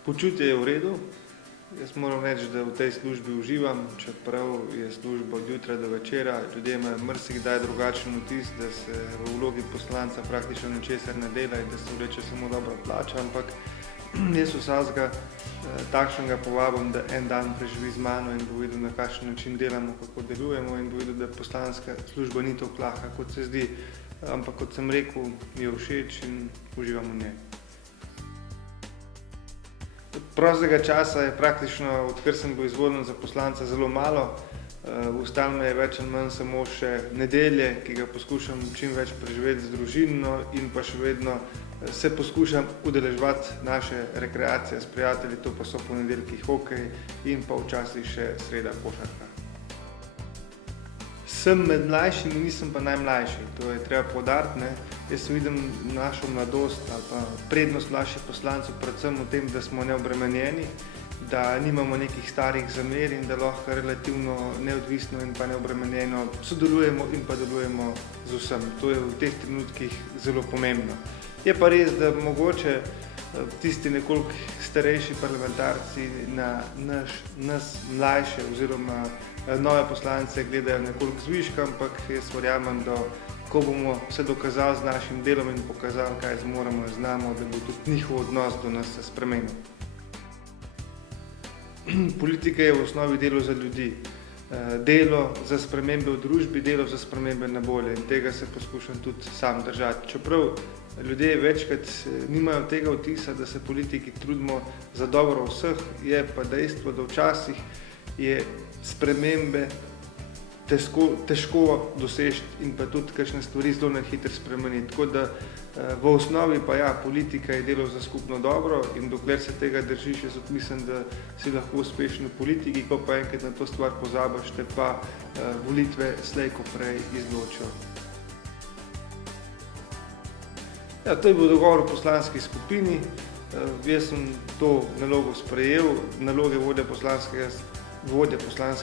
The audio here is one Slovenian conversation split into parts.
Počutje je v redu. Jaz moram reči, da v tej službi uživam, čeprav je služba od jutra do večera. Ljudje imajo marsikdaj drugačen vtis, da se v vlogi poslanca praktično ničesar ne dela in da se vleče samo dobra plača, ampak jaz vsakega takšnega povabim, da en dan preživi z mano in bo videl, na kakšen način delamo, kako delujemo in bo videl, da poslanska služba ni tako lahka, kot se zdi, ampak kot sem rekel, mi je všeč in uživam v njej. Prostega časa je praktično, odkar sem bil izvoljen za poslanca, zelo malo. Ostalo me je več ali manj samo še nedelje, ki ga poskušam čim več preživeti z družino in pa še vedno se poskušam udeleževati naše rekreacije s prijatelji, to pa so ponedeljki hokej in pa včasih še sreda košarka. Sem med mlajšimi, nisem pa najmlajši, to je treba poudariti, ne. Jaz vidim našo mladost ali pa prednost mlajših poslancev predvsem v tem, da smo neobremenjeni, da nimamo nekih starih zamer in da lahko relativno neodvisno in pa neobremenjeno sodelujemo in pa delujemo z vsem. To je v teh trenutkih zelo pomembno. Je pa res, da mogoče tisti nekoliko starejši parlamentarci na nas mlajše oziroma nove poslance gledajo nekoliko zviška, ampak jaz verjamem, da ko bomo se dokazali z našim delom in pokazali, kaj zmoremo in znamo, da bo tudi njihov odnos do nas se spremenil. Politika je v osnovi delo za ljudi. Delo za spremembe v družbi, delo za spremembe na bolje in tega se poskušam tudi sam držati. Čeprav ljudje večkrat nimajo tega vtisa, da se politiki trudimo za dobro vseh, je pa dejstvo, da včasih je spremembe težko doseči in pa tudi kakšne stvari zelo na hitro spremeniti. Tako da v osnovi pa ja, politika je delo za skupno dobro in dokler se tega držiš, jaz mislim, da si lahko uspešen v politiki, ko pa enkrat na to stvar pozabiš, te pa volitve slej ko prej izločijo. Ja, to je bil dogovor v poslanski skupini. Jaz sem to nalogo sprejel. Naloge vodje poslanske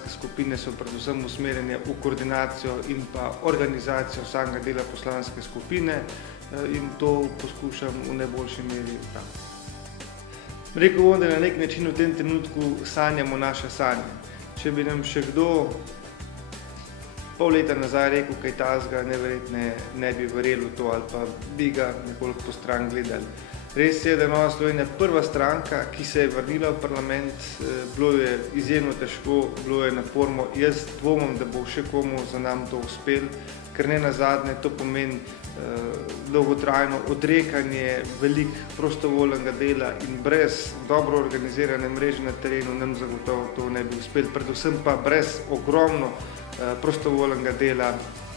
skupine so predvsem usmerjene v koordinacijo in pa organizacijo vsakega dela poslanske skupine in to poskušam v najboljši meri upraviti. Rekel bom, da na nek način v tem trenutku sanjamo naše sanje. Če bi nam še kdo pol leta nazaj rekel kaj takega, najverjetneje ne bi verjel v to ali pa bi ga nekoliko po stran gledali. Res je, da je Nova Slovenija prva stranka, ki se je vrnila v parlament, bilo je izjemno težko, bilo je naporno. Jaz dvomim, da bo še komu za nam to uspelo, ker ne nazadnje to pomeni dolgotrajno odrekanje, veliko prostovoljnega dela in brez dobro organizirane mreže na terenu nam zagotovo to ne bi uspelo, predvsem pa brez ogromno prostovoljnega dela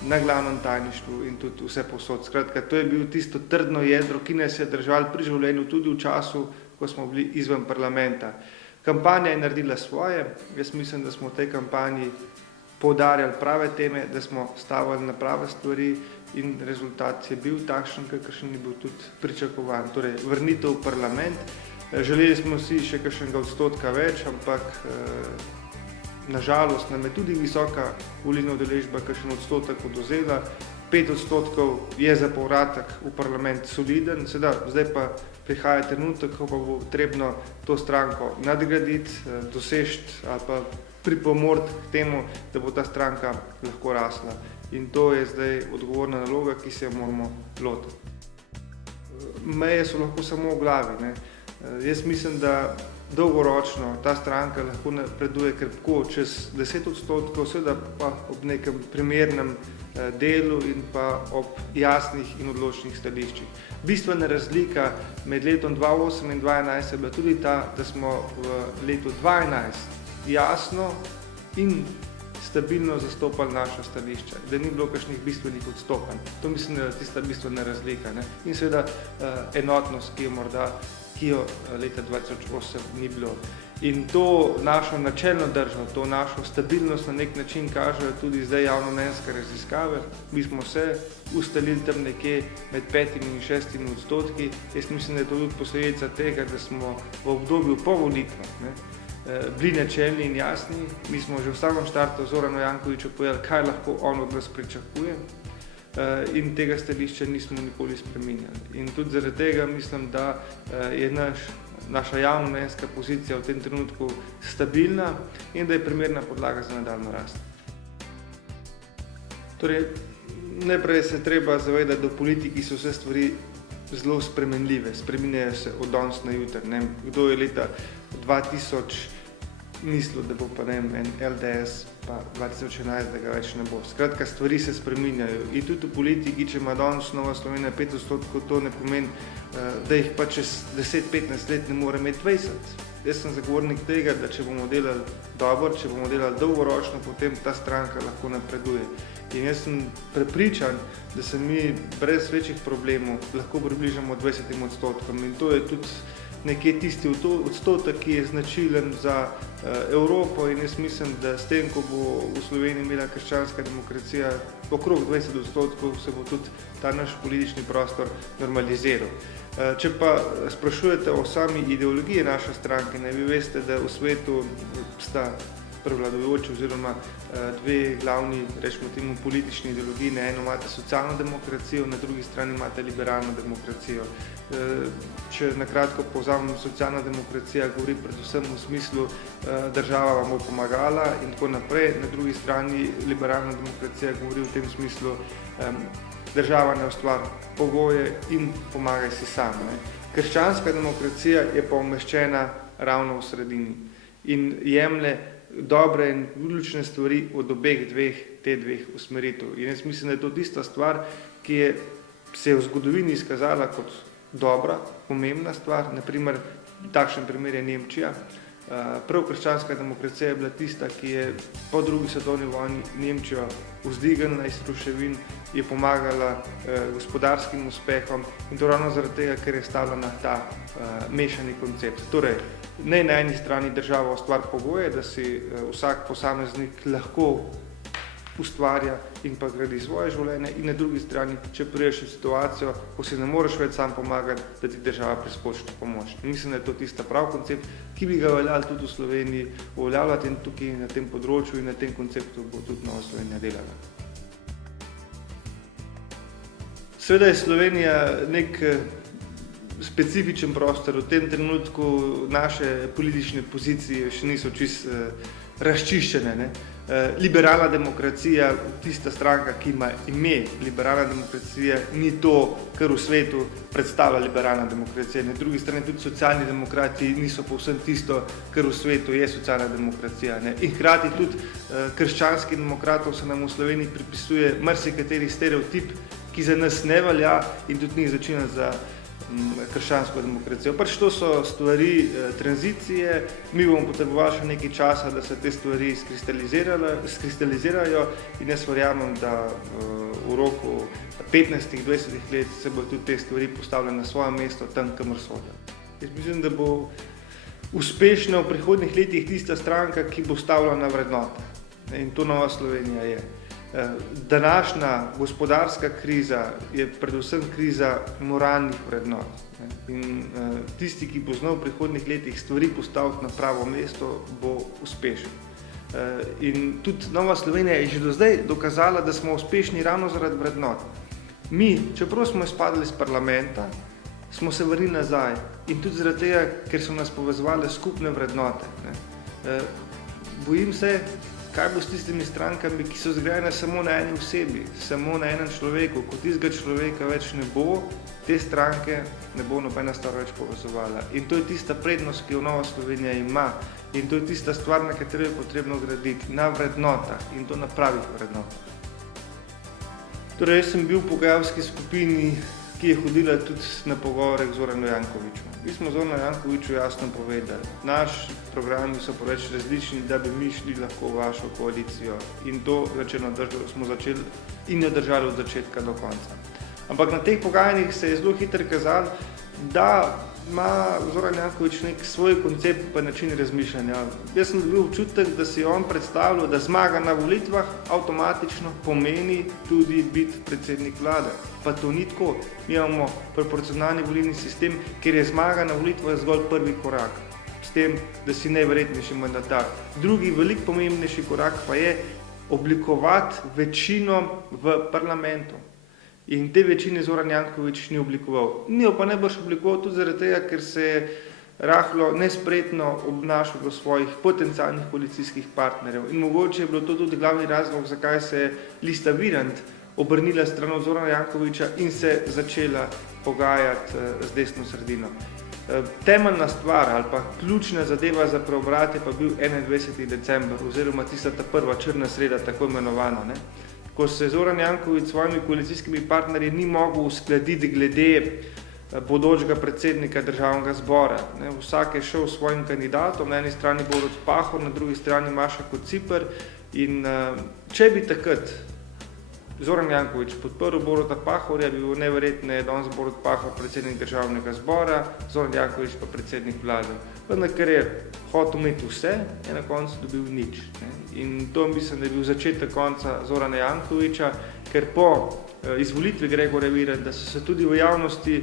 na glavnem tajništvu in tudi vse povsod. Skratka, to je bil tisto trdno jedro, ki nas je držalo pri življenju tudi v času, ko smo bili izven parlamenta. Kampanja je naredila svoje. Jaz mislim, da smo v tej kampanji poudarjali prave teme, da smo stavili na prave stvari in rezultat je bil takšen, kakršen je bil tudi pričakovan. Torej, vrnitev v parlament. Želeli smo si še kakšnega odstotka več, ampak nažalost nam je tudi visoka volilna udeležba kakšen odstotek odvzela. 5% je za povratek v parlament soliden, zdaj pa prihaja trenutek, ko pa bo potrebno to stranko nadgraditi, doseči ali pa pripomoriti k temu, da bo ta stranka lahko rasla. In to je zdaj odgovorna naloga, ki se jo moramo lotiti. Meje so lahko samo v glavi, ne. Jaz mislim, da dolgoročno ta stranka lahko napreduje krepko čez 10%, seveda pa ob nekem primernem delu in pa ob jasnih in odločnih stališčih. Bistvena razlika med letom 2008 in 2011 je bila tudi ta, da smo v letu 2011 jasno in stabilno zastopali naša stališča, da ni bilo kakšnih bistvenih odstopanj. To mislim, da je tista bistvena razlika, ne? In seveda enotnost, ki jo leta 2008 ni bilo. In to našo načelno držo, to našo stabilnost na nek način kažejo tudi zdaj javnomnenjske raziskave. Mi smo se ustalili tam nekje med 5 in 6 odstotki. Jaz mislim, da je to tudi posledica tega, da smo v obdobju po volitvah bili načelni in jasni. Mi smo že v samem štartu Zoranu Jankoviću povedali, kaj lahko on od nas pričakuje. In tega stališča nismo nikoli spreminjali. In tudi zaradi tega mislim, da je naš naša javnomnenjska pozicija v tem trenutku stabilna in da je primerna podlaga za nadaljnjo rast. Torej, najprej se treba zavedati, da v politiki so vse stvari zelo spremenljive, spreminjajo se od danes na jutri. Kdo je leta 2000 mislil, da bo pa en LDS, pa 2011, da ga več ne bo. Skratka, stvari se spreminjajo. In tudi v politiki, če ima danes Nova Slovenija 5%, to ne pomeni, da jih pa čez 10-15 let ne more imeti 20. Jaz sem zagovornik tega, da če bomo delali dobro, če bomo delali dolgoročno, potem ta stranka lahko napreduje. In jaz sem prepričan, da se mi brez večjih problemov lahko približamo 20%. In to je tudi nekje tisti odstotek, ki je značilen za Evropo, in jaz mislim, da s tem, ko bo v Sloveniji imela krščanska demokracija okrog 20%, se bo tudi ta naš politični prostor normaliziral. Če pa sprašujete o sami ideologiji naše stranke, vi veste, da v svetu sta prevladujoči oziroma dve glavni, rečemo temu, politični ideologiji. Na eno imate socialno demokracijo, na drugi strani imate liberalno demokracijo. Če nakratko povzamem, socialna demokracija govori predvsem v smislu, država vam bo pomagala in tako naprej. Na drugi strani liberalna demokracija govori v tem smislu, država ne ustvari pogoje in pomagaj si sam. Krščanska demokracija je pa umeščena ravno v sredini in jemlje dobre in odlične stvari od te dveh usmeritev. In jaz mislim, da je to tista stvar, ki se je v zgodovini izkazala kot dobra, pomembna stvar. Naprimer, takšen primer je Nemčija. Prav krščanska demokracija je bila tista, ki je po drugi svetovni vojni Nemčijo vzdignila iz ruševin, je pomagala gospodarskim uspehom in to ravno zaradi tega, ker je stavila na ta mešani koncept. Torej, ne na eni strani država ustvari pogoje, da si vsak posameznik lahko ustvarja in pa gradi svoje življenje, in na drugi strani, če priješ v situacijo, ko si ne moreš več sam pomagati, da ti država priskoči na pomoč. Mislim, da je to tista prav koncept, ki bi ga veljali tudi v Sloveniji uveljavljati, in tukaj na tem področju in na tem konceptu bo tudi Nova Slovenija delala. Seveda je Slovenija nek specifičen prostor. V tem trenutku naše politične pozicije še niso čisto razčiščene. Liberalna demokracija, tista stranka, ki ima ime liberalna demokracija, ni to, kar v svetu predstavlja liberalna demokracija. Na drugi strani tudi socialni demokrati niso povsem tisto, kar v svetu je socialna demokracija. In hkrati tudi krščanskih demokratov se nam v Sloveniji pripisuje marsikateri stereotip, ki za nas ne velja in tudi ni začina za krščansko demokracijo. Pač to so stvari tranzicije, mi bomo potrebovali še nekaj časa, da se te stvari skristalizirajo, in jaz verjamem, da v roku 15-20 let se bodo tudi te stvari postavile na svoje mesto tam, kamor sodijo. Jaz mislim, da bo uspešna v prihodnjih letih tista stranka, ki bo stavila na vrednote, in to Nova Slovenija je. Današnja gospodarska kriza je predvsem kriza moralnih vrednot. In tisti, ki bo znal v prihodnjih letih stvari postaviti na pravo mesto, bo uspešen. In tudi Nova Slovenija je že do zdaj dokazala, da smo uspešni ravno zaradi vrednot. Mi, čeprav smo izpadli iz parlamenta, smo se vrnili nazaj in tudi zaradi tega, ker so nas povezovali skupne vrednote. Bojim se, kaj bo s tistimi strankami, ki so zgrajene samo na eni osebi, samo na enem človeku. Ko tistega človeka več ne bo, te stranke ne bo nobena stvar več povezovala. In to je tista prednost, ki jo Nova Slovenija ima. In to je tista stvar, na katero je potrebno graditi, na vrednotah, in to na pravih vrednotah. Torej, jaz sem bil v pogajalski skupini, ki je hodila tudi na pogovore k Zoranu Jankoviću. Mi smo Zoranu Jankoviću jasno povedali, naši programi so preveč različni, da bi mi šli lahko v vašo koalicijo, in to smo začeli in jo držali od začetka do konca. Ampak na teh pogajanjih se je zelo hitro kazalo, da ima Zoran Janković nek svoj koncept pa način razmišljanja. Jaz sem dobil občutek, da si on predstavljal, da zmaga na volitvah avtomatično pomeni tudi biti predsednik vlade. Pa to ni tako. Mi imamo proporcionalni volilni sistem, kjer je zmaga na volitvah zgolj prvi korak. S tem, da si najverjetnejši mandatar. Drugi, veliko pomembnejši korak pa je oblikovati večino v parlamentu. In te večine Zoran Janković ni oblikoval. Ni jo pa najbrž oblikoval tudi zaradi tega, ker se je rahlo nespretno obnašal do svojih potencialnih koalicijskih partnerjev. In mogoče je bilo to tudi glavni razlog, zakaj se je Lista Virant obrnila stran od Zorana Jankovića in se začela pogajati z desno sredino. Temeljna stvar ali pa ključna zadeva za preobrat je pa bil 21. december oziroma tista ta prva črna sreda, tako imenovana, ne? Ko se Zoran Janković s svojimi koalicijskimi partnerji ni mogel uskladiti glede bodočega predsednika državnega zbora. Ne? Vsak je šel s svojim kandidatom, na eni strani Borut Pahor, na drugi strani Maša Kociper in če bi takrat Zoran Janković podprl Boruta Pahorja, bi bil neverjetno danes Borut Pahor predsednik državnega zbora, Zoran Janković pa predsednik vlade. Vendar, ker je hotel imeti vse, je na koncu dobil nič. Ne? In to mislim, da je bil začetek konca Zorana Jankovića, ker po izvolitvi Gregorja Viranta so se tudi v javnosti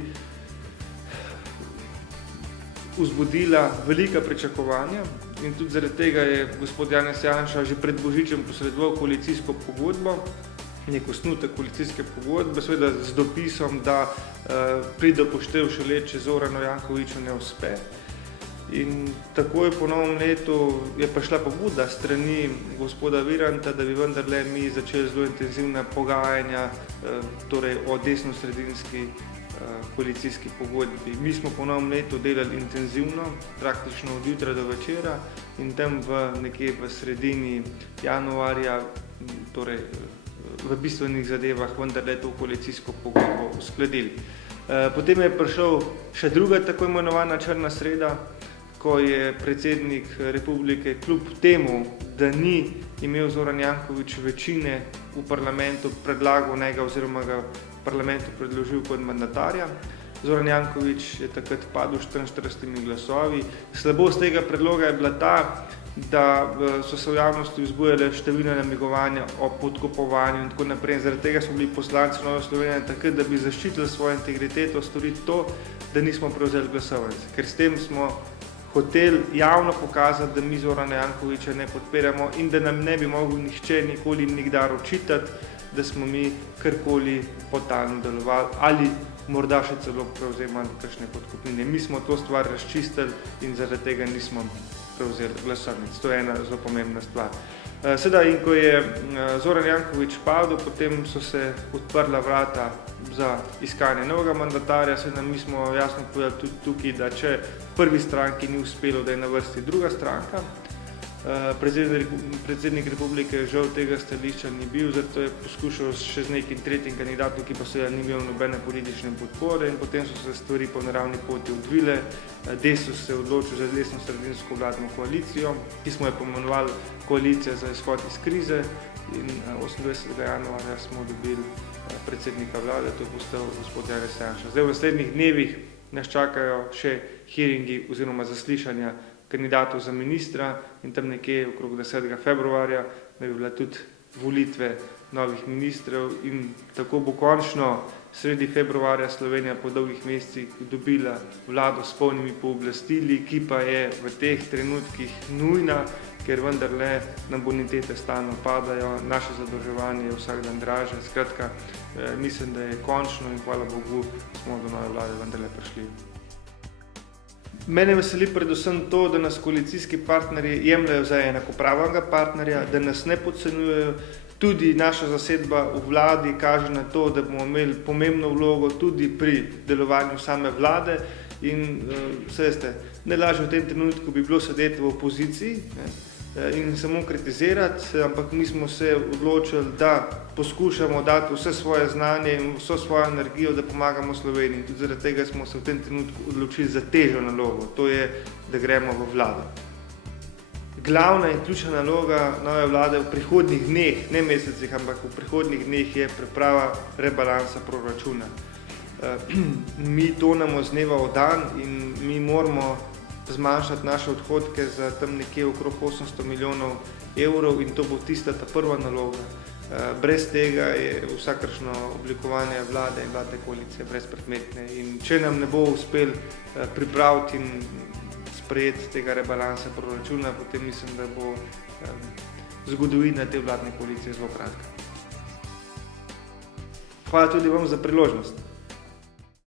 vzbudila velika pričakovanja in tudi zaradi tega je gospod Janez Janša že pred Božičem posredoval koalicijsko pogodbo, nek osnutek koalicijske pogodbe, seveda z dopisom, da pride poštev šele, če Zoranu Jankoviću ne uspe. In takoj po novem letu je prišla pobuda strani gospoda Viranta, da bi vendarle mi začeli zelo intenzivna pogajanja torej o desno-sredinski koalicijski pogodbi. Mi smo po novem letu delali intenzivno, praktično od jutra do večera in tam nekje v sredini januarja, torej v bistvenih zadevah vendarle to koalicijsko pogodbo uskladili. Potem je prišel še druga tako imenovana črna sreda, ko je predsednik republike kljub temu, da ni imel Zoran Janković večine v parlamentu, predlagal njega oziroma ga parlamentu predložil kot mandatarja. Zoran Janković je takrat padel 44 glasovi. Slabost tega predloga je bila ta, da so se v javnosti vzbujale številne namigovanja o podkupovanju in tako naprej. Zaradi tega smo bili poslanci Nove Slovenije takrat, da bi zaščitili svojo integriteto, storiti to, da nismo prevzeli glasovnic. Ker s tem smo hoteli javno pokazati, da mi Zorana Jankovića ne podpiramo in da nam ne bi mogel nihče nikoli nikdar očitati, da smo mi karkoli podtalno delovali ali morda še celo prevzemali kakšne podkupnine. Mi smo to stvar razčistili in zaradi tega nismo prevzeli glasovnic. To je ena zelo pomembna stvar. Sedaj, in ko je Zoran Janković padel, potem so se odprla vrata za iskanje novega mandatarja. Sedaj, mi smo jasno povedali tudi tukaj, da če prvi stranki ni uspelo, da je na vrsti druga stranka. Predsednik republike žal tega stališča ni bil, zato je poskušal še z nekim tretjim kandidatom, ki pa seveda ni imel nobene politične podpore in potem so se stvari po naravni poti odvile. Desus se je odločil za desno-sredinsko vladno koalicijo, ki smo jo pomenovali koalicija za izhod iz krize in 28. januarja smo dobili predsednika vlade, to je postal gospod Janez Janša. Zdaj v naslednjih dnevih nas čakajo še hearingi oziroma zaslišanja kandidatov za ministra in tam nekje okrog 10. februarja da bi bila tudi volitve novih ministrov in tako bo končno sredi februarja Slovenija po dolgih mesecih dobila vlado s polnimi pooblastili, ki pa je v teh trenutkih nujna, ker vendarle nam bonitete stalno padajo, naše zadolževanje je vsak dan draže. Skratka, mislim, da je končno in hvala Bogu smo do nove vlade vendarle prišli. Mene veseli predvsem to, da nas koalicijski partnerji jemljajo za enakopravnega partnerja, da nas ne podcenjujejo. Tudi naša zasedba v vladi kaže na to, da bomo imeli pomembno vlogo tudi pri delovanju same vlade in veste, najlažje v tem trenutku bi bilo sedeti v opoziciji in samo kritizirati, ampak mi smo se odločili, da poskušamo dati vse svoje znanje in vso svojo energijo, da pomagamo Sloveniji. Tudi zaradi tega smo se v tem trenutku odločili za težjo nalogo, to je, da gremo v vlado. Glavna in ključna naloga nove vlade v prihodnjih dneh, ne mesecih, ampak v prihodnjih dneh je priprava rebalansa proračuna. Mi tonemo z dneva v dan in mi moramo zmanjšati naše odhodke za tam nekje okrog 800 milijonov evrov in to bo tista ta prva naloga. Brez tega je vsakršno oblikovanje vlade in vladne koalicije brezpredmetne in če nam ne bo uspel pripraviti in sprejeti tega rebalansa proračuna, potem mislim, da bo zgodovina te vladne koalicije zelo kratka. Hvala tudi vam za priložnost.